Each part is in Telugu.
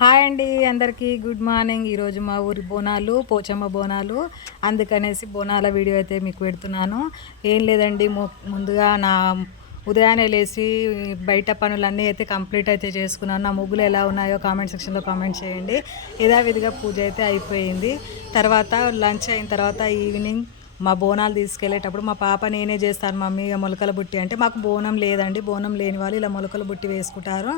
హాయ్ అండి అందరికీ గుడ్ మార్నింగ్. ఈరోజు మా ఊరి బోనాలు పోచమ్మ బోనాలు, అందుకనేసి బోనాల వీడియో అయితే మీకు పెడుతున్నాను. ఏం లేదండి, ముందుగా నా ఉదయాన్నే లేచి బయట పనులన్నీ అయితే కంప్లీట్ అయితే చేసుకున్నాను. నా ముగ్గులు ఎలా ఉన్నాయో కామెంట్ సెక్షన్లో కామెంట్ చేయండి. యథావిధిగా పూజ అయితే అయిపోయింది. తర్వాత లంచ్ అయిన తర్వాత ఈవినింగ్ మా బోనాలు తీసుకెళ్ళేటప్పుడు మా పాప నేనే చేస్తాను మమ్మీ మొలకల బుట్టి అంటే, మాకు బోనం లేదండి. బోనం లేని వాళ్ళు ఇలా మొలకల బుట్టి వేసుకుంటారు.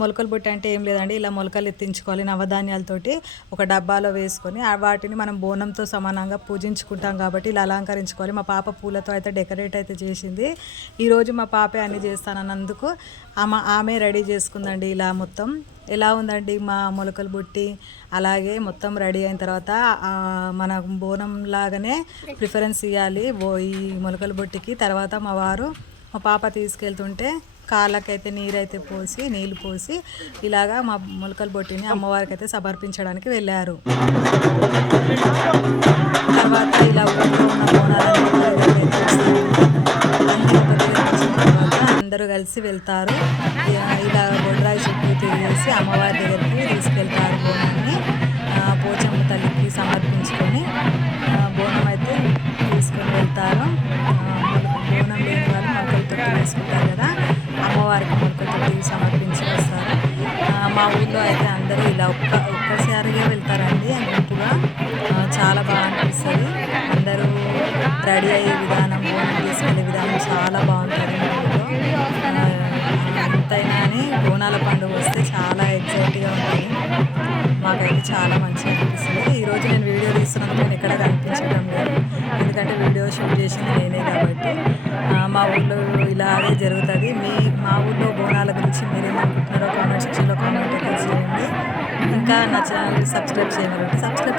మొలకల బుట్టి అంటే ఏం లేదండి, ఇలా మొలకలు ఎత్తించుకోవాలి నవధాన్యాలతోటి ఒక డబ్బాలో వేసుకొని వాటిని మనం బోనంతో సమానంగా పూజించుకుంటాం కాబట్టి ఇలా అలంకరించుకోవాలి. మా పాప పూలతో అయితే డెకరేట్ అయితే చేసింది. ఈరోజు మా పాపే అన్నీ చేస్తానన్నందుకు ఆమె రెడీ చేసుకుందండి. ఇలా మొత్తం ఎలా ఉందండి మా మొలకలు బుట్టి. అలాగే మొత్తం రెడీ అయిన తర్వాత మన బోనం లాగానే ప్రిఫరెన్స్ ఇవ్వాలి ఈ మొలకల బుట్టికి. తర్వాత మా వారు మా పాప తీసుకెళ్తుంటే కాళ్ళకైతే నీళ్ళు పోసి ఇలాగా మా మొలకల బొట్టిని అమ్మవారికి అయితే సమర్పించడానికి వెళ్ళారు. తర్వాత ఇలా ఊళ్ళో ఉన్న బోనాలన్నీ అందరూ కలిసి వెళ్తారు. ఇలా బొడ్రాయి చుట్టూ తిరిగేసి అమ్మవారి దగ్గరికి తీసుకెళ్తారు బోనాన్ని. పోచమ్మ తల్లికి సమర్పించుకొని బోనం అయితే తీసుకొని వెళ్తారు. బోనం లేని వాళ్ళు మొలకలు తొట్టి వేసుకుంటారు కదా, అమ్మవారికి మొలకలు తొట్టి సమర్పించి వస్తారు. మా ఊళ్ళో అయితే అందరూ ఇలా ఒక్కసారిగా వెళ్తారండి గుంపుగా. చాలా బాగా అనిపిస్తుంది. అందరూ రెడీ అయ్యే విధానం, బోనం తీసుకెళ్ళే విధానం చాలా బాగుంటుంది. ఎంతైనా అని బోనాల పండుగ వస్తే చాలా ఎగ్జైట్గా ఉంటుంది. మాకైతే చాలా మంచిగా అనిపిస్తుంది. ఈరోజు నేను వీడియో తీస్తున్నందుకు నేను ఎక్కడ కనిపించడం లేదు, ఎందుకంటే వీడియో షూట్ చేసింది నేనే కాబట్టి. మా ఊళ్ళో ఇలాగే జరుగుతుంది. మా ఊళ్ళో బోనాల గురించి మీరేమనుకుంటున్నారో కామెంట్ సెక్షన్లో కామెంట్ అయితే చేయండి. ఇంకా నా ఛానల్ సబ్స్క్రైబ్ చేయగలంటే సబ్స్క్రైబ్